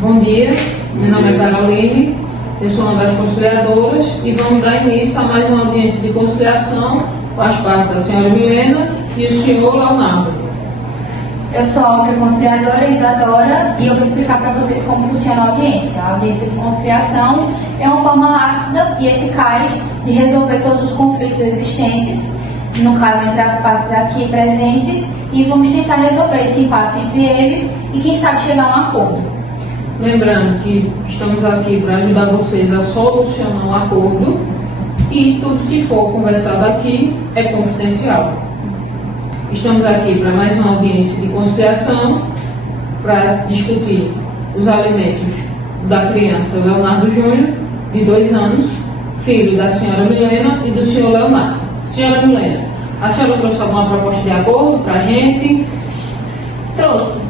Bom dia, meu nome é Caroline, eu sou uma das conciliadoras e vamos dar início a mais uma audiência de conciliação com as partes da senhora Milena e o senhor Leonardo. Eu sou a outra conciliadora, Isadora, e eu vou explicar para vocês como funciona a audiência. A audiência de conciliação é uma forma rápida e eficaz de resolver todos os conflitos existentes, no caso entre as partes aqui presentes, e vamos tentar resolver esse impasse entre eles e quem sabe chegar a um acordo. Lembrando que estamos aqui para ajudar vocês a solucionar um acordo e tudo que for conversado aqui é confidencial. Estamos aqui para mais uma audiência de conciliação para discutir os alimentos da criança Leonardo Júnior, de 2 anos, filho da senhora Milena e do senhor Leonardo. Senhora Milena, a senhora trouxe alguma proposta de acordo para a gente? Trouxe.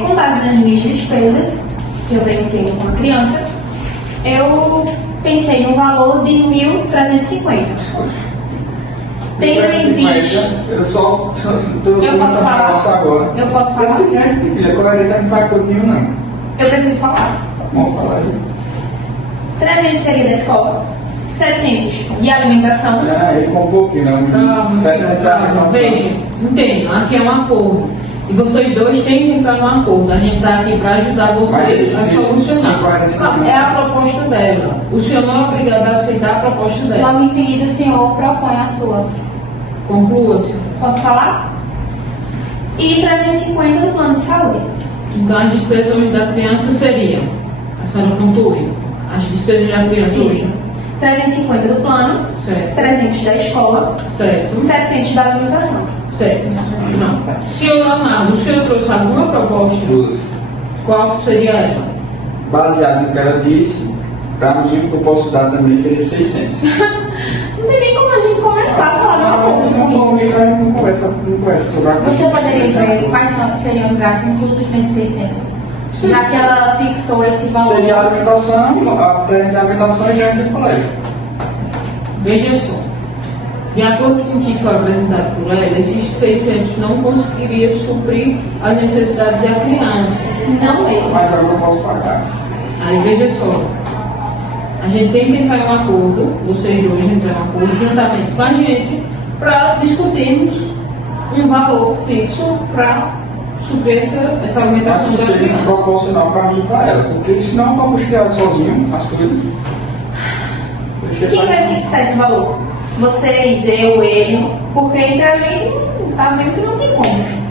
Com base nas minhas despesas, que eu verifiquei com a criança, eu pensei no valor de 1.350. Tendo em vista... Eu só estou Eu posso falar? agora. Eu posso falar? É o seguinte, filha, coerente não vai comigo, não. Eu preciso falar. Vamos falar aí. 300 seria da escola, 700 de alimentação. Ele com um pouquinho, não. Calma, 700 calma. Veja, entendo, aqui é um acordo. E vocês dois têm que entrar num acordo. A gente está aqui para ajudar vocês a solucionar. É a proposta dela. O senhor não é obrigado a aceitar a proposta dela. Logo em seguida, o senhor propõe a sua. Conclua-se. Posso falar? E 350 do plano de saúde. Então, as despesas hoje da criança seriam, a senhora pontue, as despesas da criança hoje. Isso. 350 do plano, Certo. 300 da escola, Certo. 700 da alimentação. Certo. Não. Senhor Leonardo, o senhor trouxe alguma proposta? Trouxe. Qual seria ela? Baseado no que ela disse, para mim o que eu posso dar também seria 600. Não tem nem como a gente começar a falar de uma coisa. Não conversa sobre a coisa. Você poderia ver quais seriam os gastos inclusos nesses 600? Sim, Já que sim. ela fixou esse valor. Seria a alimentação, a treino de alimentação e grande do colégio. Veja só. De acordo com o que foi apresentado por ela, esses 600 não conseguiriam suprir a necessidade da criança. Não mesmo. Mas agora eu posso pagar. Aí veja só. A gente tem que entrar em um acordo, vocês dois entrar em um acordo juntamente com a gente, para discutirmos um valor fixo para suprir essa Mas alimentação que da seria criança. proporcional para mim e para ela, porque senão eu vou custear sozinho as coisas. Quem vai fixar esse valor? Vocês, eu, ele, porque entre a gente tá vendo que não tem como.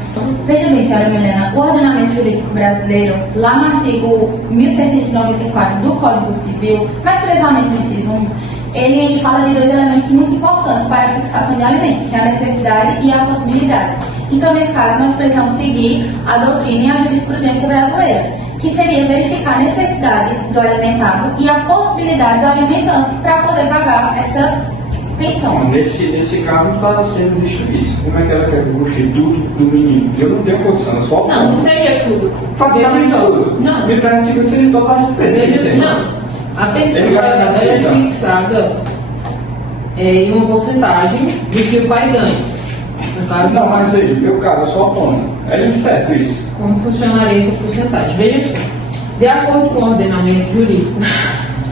Veja bem, senhora Milena, o ordenamento jurídico brasileiro, lá no artigo 1694 do Código Civil, mais precisamente no inciso 1, ele fala de 2 elementos muito importantes para a fixação de alimentos, que é a necessidade e a possibilidade. Então, nesse caso, nós precisamos seguir a doutrina e a jurisprudência brasileira, que seria verificar a necessidade do alimentado e a possibilidade do alimentante para poder pagar essa pensão. Não, nesse caso não está sendo visto isso. Como é que ela quer que eu custe tudo do menino? Eu não tenho condição, eu só Não, não seria tudo. praticamente tudo. Não. 1.350 seria total de Veja despesa. só. Não. A pensão ela é fixada em uma porcentagem do que o pai ganha. No caso, Não, mas veja, no meu caso, eu sou autônomo. É incerto isso. como funcionaria essa porcentagem? Veja só. De acordo com o ordenamento jurídico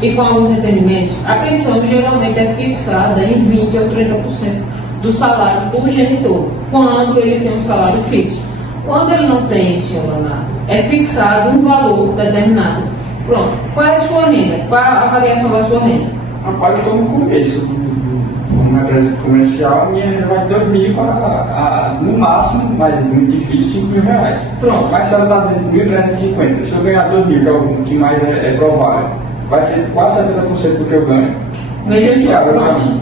e com alguns entendimentos, a pensão geralmente é fixada em 20% ou 30% do salário do genitor, quando ele tem um salário fixo. Quando ele não tem, senhor Leonardo, é fixado um valor determinado. Pronto. Qual é a sua renda? Qual é a avaliação da sua renda? Rapaz, eu estou no começo. Como empresa comercial, minha renda vai de 2.000 para, no máximo, mas muito difícil, R$5.000. Pronto. Mas se ela está dizendo 1.350, se eu ganhar 2.000, que é o que mais é provável, vai ser quase 70% do que eu ganho. Veja só, Viável para mim.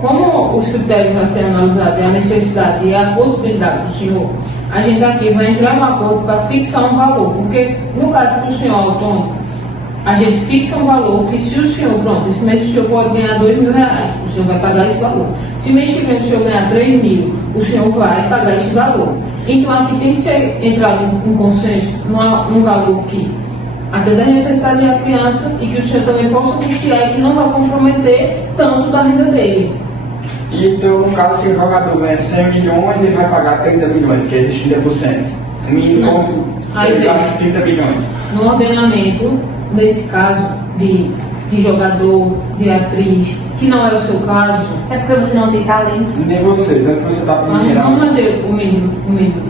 como os critérios vão ser analisados é a necessidade e a possibilidade do senhor, a gente aqui vai entrar no acordo para fixar um valor, porque no caso do senhor autônomo, a gente fixa um valor que se o senhor, pronto, esse mês o senhor pode ganhar R$2.000, o senhor vai pagar esse valor. Se mês que vem o senhor ganhar 3.000, o senhor vai pagar esse valor. Então aqui tem que ser entrado um consenso num valor que atenda a necessidade da criança e que o senhor também possa custear e que não vai comprometer tanto da renda dele. E então, no caso, se o jogador ganha 100 milhões, ele vai pagar 30 milhões, que é esses 30%. O mínimo, Não. Aí ele vem. gasta 30 bilhões. No ordenamento, nesse caso de jogador, de atriz, que não era o seu caso, É porque você não tem talento. Nem você, tanto que você está com mas dinheiro. vamos manter o mínimo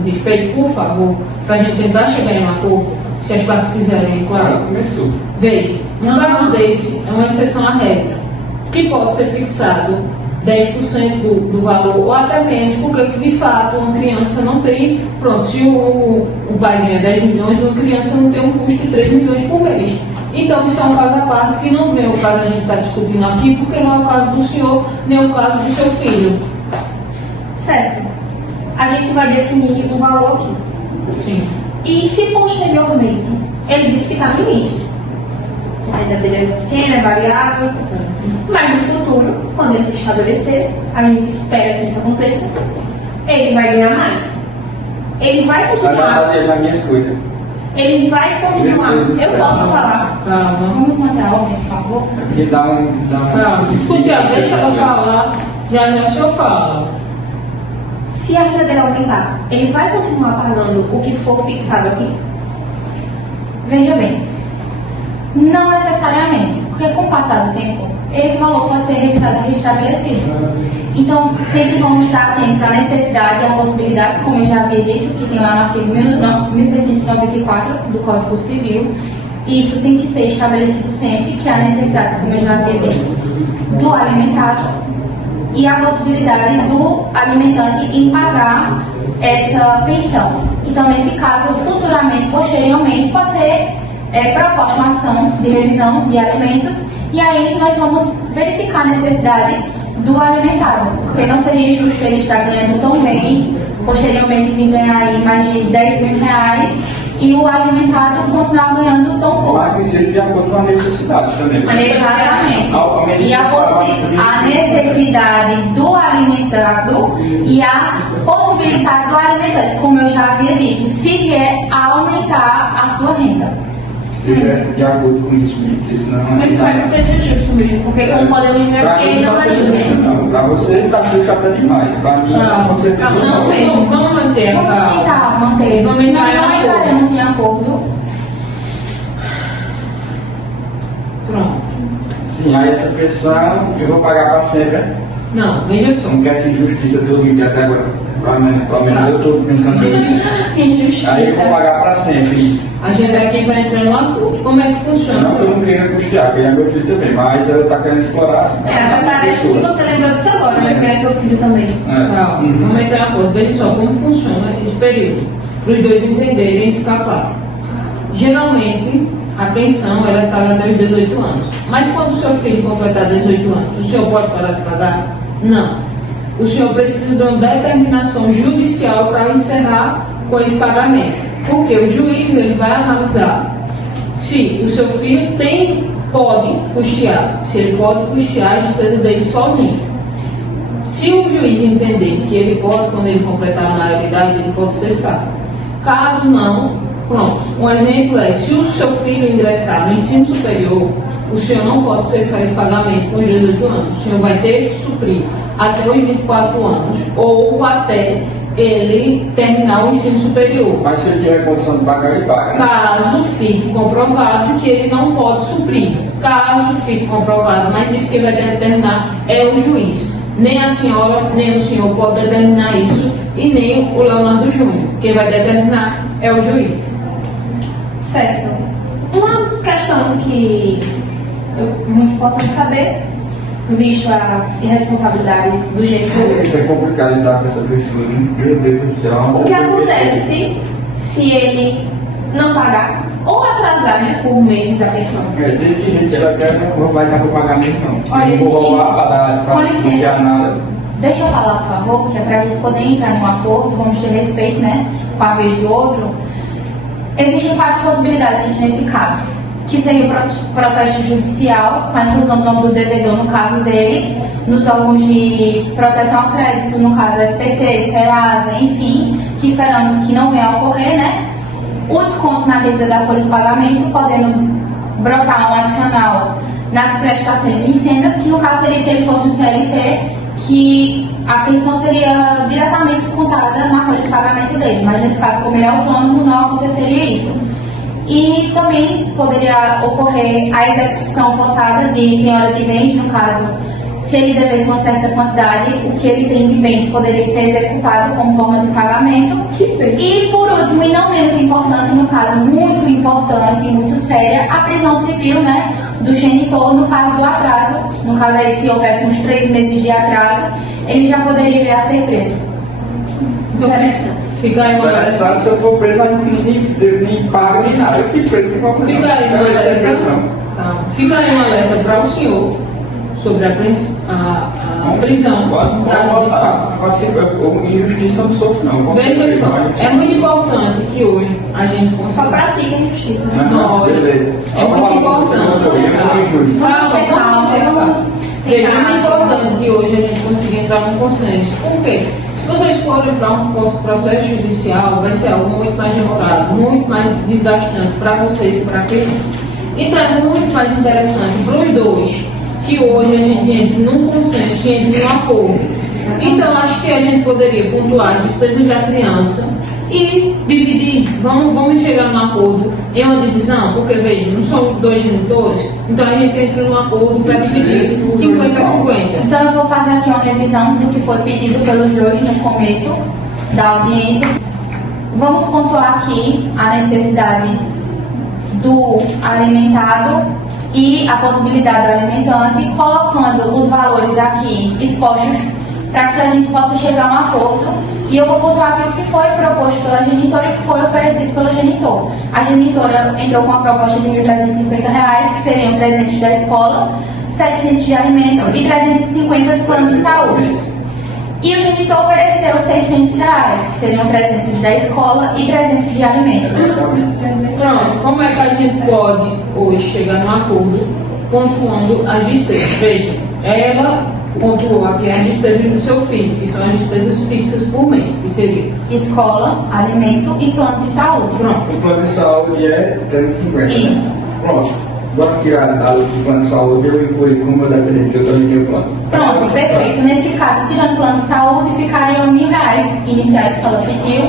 de respeito, por favor, para a gente tentar chegar em um acordo, se as partes quiserem, Ela claro. começou. Veja, um caso desse é uma exceção à regra, que pode ser fixado 10% do valor ou até menos, porque de fato uma criança não tem, pronto, se o pai ganha 10 milhões, uma criança não tem um custo de 3 milhões por mês. Então isso é um caso à parte que não vem o caso a gente está discutindo aqui, porque não é o caso do senhor, nem o caso do seu filho. Certo. A gente vai definir um valor aqui. Sim. E se posteriormente, ele disse que está no início. A renda dele é pequena, é variável, mas no futuro, quando ele se estabelecer, a gente espera que isso aconteça, ele vai ganhar mais. Ele vai Vai continuar. dar dele nas minhas coisas. Ele vai continuar. Meu Deus do Eu céu. posso falar. Calma. Vamos manter a ordem, por favor? Porque dá um. Calma. Escute, ó, deixa eu falar, já o senhor fala. Se a renda dele aumentar, ele vai continuar pagando o que for fixado aqui? Veja bem, não necessariamente, porque com o passar do tempo, esse valor pode ser revisado e restabelecido. Então, sempre vamos estar atentos à necessidade e à possibilidade, como eu já havia dito, que tem lá no artigo 1694 do Código Civil, isso tem que ser estabelecido sempre, que há necessidade, como eu já havia dito, do alimentado e a possibilidade do alimentante em pagar essa pensão. Então, nesse caso, futuramente, posteriormente, pode ser proposta uma ação de revisão de alimentos e aí nós vamos verificar a necessidade do alimentado, porque não seria justo ele estar ganhando tão bem, posteriormente vir ganhar aí mais de 10 mil reais e o alimentado continuar ganhando tão pouco. Mas que seja de acordo com a necessidade também. Exatamente. E a necessidade do alimentado e a possibilidade do alimentante, como eu já havia dito, se vier a aumentar a sua renda. Seja de acordo com isso mesmo, porque senão. Mas espero que seja justo mesmo, porque como podemos ver Pra aqui, mim não não é seja justo. justo, não. Pra você tá justo até demais. Pra mim, com certeza Não, não. vamos manter a Vamos calma. tentar manter, Vamos senão entrar em não acordo. entraremos em acordo. Pronto. Sim, aí essa pressão eu vou pagar pra sempre. Não, veja só. Não quer essa injustiça todo mundo até agora. Pelo menos eu estou pensando nisso. Injustiça. Aí eu vou pagar para sempre isso. A gente aqui vai entrar no acordo. Como é que funciona? Não que eu não queira custear, que ele é meu filho também, mas ela está querendo explorar. Até parece que você lembrou disso agora, mas é seu filho também. Calma, vamos entrar no acordo. Veja só como funciona esse período, para os dois entenderem e ficar claro. Geralmente, a pensão ela é paga até os 18 anos. Mas quando o seu filho completar 18 anos, o senhor pode parar de pagar? Não. O senhor precisa de uma determinação judicial para encerrar com esse pagamento. Porque o juiz ele vai analisar se o seu filho pode custear, se ele pode custear a despesa dele sozinho. Se o juiz entender que ele pode, quando ele completar a maioridade, ele pode cessar. Caso não, pronto. Um exemplo é, se o seu filho ingressar no ensino superior, o senhor não pode cessar esse pagamento com os 18 anos. O senhor vai ter que suprir até os 24 anos ou até ele terminar o ensino superior. Mas se ele tiver condição de pagar, ele paga. Né? Caso fique comprovado que ele não pode suprir. Caso fique comprovado, mas isso que vai determinar é o juiz. Nem a senhora, nem o senhor pode determinar isso e nem o Leonardo Júnior. Quem vai determinar é o juiz. Certo. Uma questão que é muito importante saber, visto a irresponsabilidade do genitor, É complicado lidar com essa pessoa, né? Meu Deus do céu. o que acontece se ele não pagar ou atrasar, né, por meses a pensão? É desse jeito que ela quer, não vou pagar para pagamento, não. Olha, não vou existe- roubar para dar, Com para licença. custear nada. Deixa eu falar, por favor, que é para a gente poder entrar num acordo, vamos ter respeito, né, com a vez do outro. Existem quatro possibilidades nesse caso, que seria o protesto judicial, com a inclusão do nome do devedor, no caso dele, nos órgãos de proteção ao crédito, no caso SPC, Serasa, enfim, que esperamos que não venha a ocorrer, né? O desconto na dívida da folha de pagamento, podendo brotar um adicional nas prestações vincendas, que no caso seria se ele fosse um CLT, que a pensão seria diretamente descontada na folha de pagamento dele, mas nesse caso, como ele é autônomo, não aconteceria isso. E também poderia ocorrer a execução forçada de penhora de bens, no caso, se ele devesse uma certa quantidade, o que ele tem de bens poderia ser executado como forma de pagamento. E por último, e não menos importante, no caso muito importante e muito séria, a prisão civil, né, do genitor no caso do atraso. No caso aí, se houvesse uns 3 meses de atraso, ele já poderia vir a ser preso. Interessante. Fica aí uma Interessante, se eu for preso, a gente nem paga nem nada. Eu fico preso, não pago Fica aí não. uma Eu vou ser preso, alerta. não. Calma. Fica aí um alerta para o senhor sobre a prisão. Pode no caso de votar. fato. Agora, se for injustiça, eu não sofro, não. Eu posso ser Veja preso, só, mas- é muito importante que hoje a gente Só consiga. pratica a injustiça, né? Não, Nós- beleza. é muito Vamos lá, importante. Eu sou injusto. Vamos ter calma, vamos Veja, é tentar. muito importante que hoje a gente consiga entrar num consenso. Por quê? Se vocês forem para um processo judicial, vai ser algo muito mais demorado, muito mais desgastante para vocês e para a criança. Então é muito mais interessante para os dois que hoje a gente entre num consenso e entre num acordo. Então acho que a gente poderia pontuar as despesas da criança e dividir, vamos chegar num acordo em uma divisão, porque veja, não são 2 genitores, então a gente entra num acordo para dividir 50-50. Então eu vou fazer aqui uma revisão do que foi pedido pelos dois no começo da audiência. Vamos pontuar aqui a necessidade do alimentado e a possibilidade do alimentante, colocando os valores aqui expostos para que a gente possa chegar a um acordo. E eu vou pontuar aqui o que foi proposto pela genitora e o que foi oferecido pelo genitor. A genitora entrou com uma proposta de R$ 1.350, que seriam presentes da escola, 700 de alimento e 350 de plano de saúde. E o genitor ofereceu R$ 600, que seriam presentes da escola e 300 de alimento. Pronto, como é que a gente pode hoje chegar num acordo pontuando as despesas? Veja, ela pontuou aqui as despesas do seu filho, que são as despesas fixas por mês, que seria. Escola, alimento e plano de saúde. Pronto. O plano de saúde é 350. Isso. Né? Pronto. Vou tirar do plano de saúde, eu incluí como eu dependente, que eu também tenho plano. Pronto, perfeito. Nesse caso, tirando o plano de saúde, ficariam R$ 1.000 iniciais que ela pediu,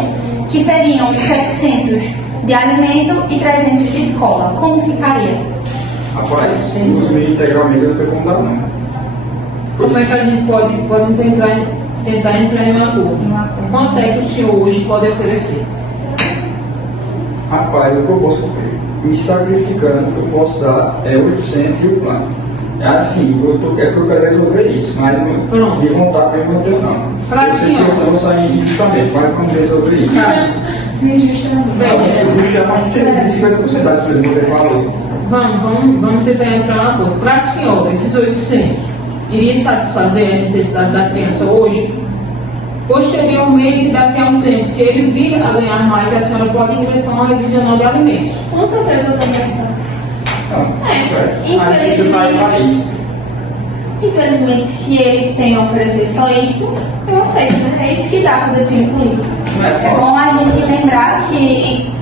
que seriam 700 de alimento e 300 de escola. Como ficaria? Rapaz, os mil integralmente eu não tenho como dar, não. Como é que a gente pode tentar entrar em um acordo? Quanto é que o senhor hoje pode oferecer? Rapaz, o que eu posso fazer? Me sacrificando, o que eu posso dar é 800 e o plano. É assim, é que eu quero resolver isso, mas Pronto. de vontade eu não tenho, não. Pra Eu sei senhora. que eu vou sair injustamente, mas vamos resolver isso. Injustamente. Não, você puxa mais de 50% das coisas que você falou. Vamos tentar entrar em um acordo. Para a senhora, esses 800 iria satisfazer a necessidade da criança hoje? Posteriormente, daqui a um tempo, se ele vir a ganhar mais, a senhora pode ingressar uma revisional de alimentos. Com certeza eu tenho essa. Então, É, você está aí para isso. Infelizmente, se ele tem a oferecer só isso, eu aceito, né? É isso que dá fazer filho com isso. Não é É fácil. bom a gente lembrar que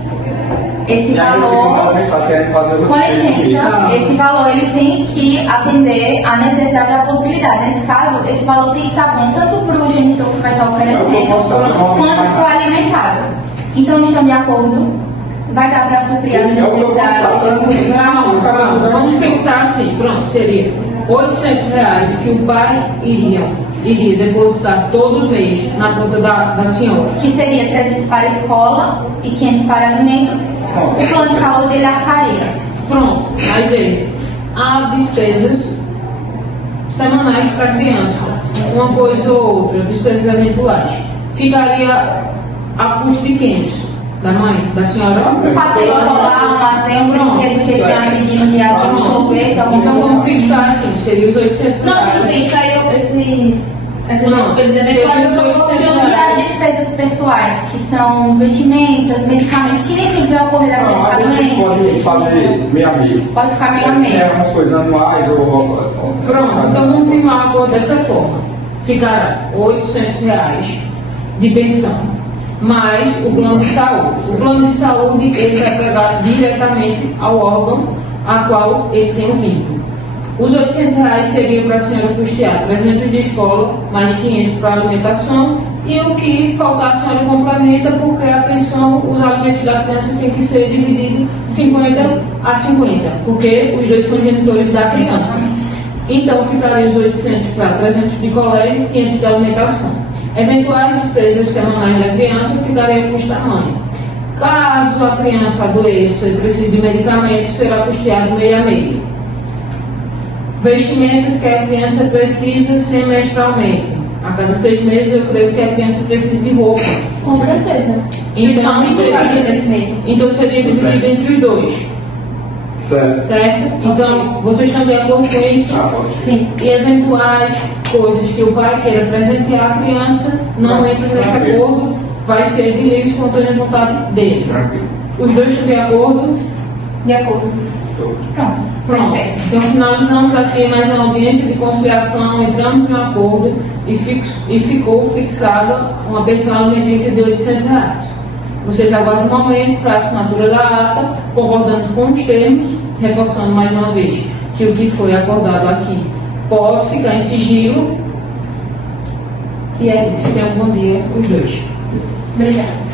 esse E aí eu fico valor, mal pensar, querem fazer o com licença, esse valor ele tem que atender à necessidade e à possibilidade. Nesse caso, esse valor tem que estar bom tanto para o genitor que vai estar oferecendo, quanto para o alimentado. Então, estão de acordo? Vai dar para suprir as necessidades? Calma. Vamos fixar assim, pronto, seria R$800 que o pai iria depositar todo mês na conta da senhora. Que seria 300 para a escola e 500 para alimento. O plano de saúde ele arcaria. Pronto, aí veja, há despesas semanais para a criança, uma coisa ou outra, despesas eventuais. Ficaria a custo de quem? Da mãe? Da senhora? Um passeio escolar, um lazer, um brinquedo que ele está pedindo de alguém, um sorvete, alguma Então vamos coisa. fixar assim, seria os R$800. Não, isso aí, essas Não, despesas seria eventuais os eu R$800. E as despesas pessoais, que são vestimentas, medicamentos, que nem sempre vão ocorrer da Não, criança a ficar gente pode doente. fazer meio amigo. Pode ficar meio a meio. É umas coisas anuais ou. Pronto, então vamos firmar a acordo dessa forma. Ficará R$800 de pensão, mais o plano de saúde. O plano de saúde ele vai pegar diretamente ao órgão a qual ele tem o vínculo. Os R$ 800 seriam para a senhora custear 300 de escola, mais 500 para alimentação, e o que faltar a senhora complementa, porque a pensão, os alimentos da criança têm que ser divididos 50 a 50, porque os dois são genitores da criança. Então ficaria os 800 para 300 de colégio e 500 de alimentação. Eventuais despesas semanais da criança ficariam com da mãe. Caso a criança adoeça e precise de medicamentos, será custeado meio a meio. Vestimentas que a criança precisa semestralmente. A cada 6 meses eu creio que a criança precisa de roupa. Com certeza. Então Principalmente então seria dividido entre os dois. Certo? Então, vocês estão de acordo com isso? Sim. E eventuais coisas que o pai queira presentear a criança não entram nesse acordo, vai ser de livre e espontânea vontade dele. Tranquilo. Os dois estão de acordo? De acordo. Pronto. Pronto. Perfeito. Então finalizamos aqui mais uma audiência de conciliação, entramos em um acordo e ficou fixada uma pensão alimentícia de R$ 800. Vocês aguardam um momento para a assinatura da ata, concordando com os termos, reforçando mais uma vez que o que foi acordado aqui pode ficar em sigilo. E é isso. Tenham um bom dia, os dois. Obrigada.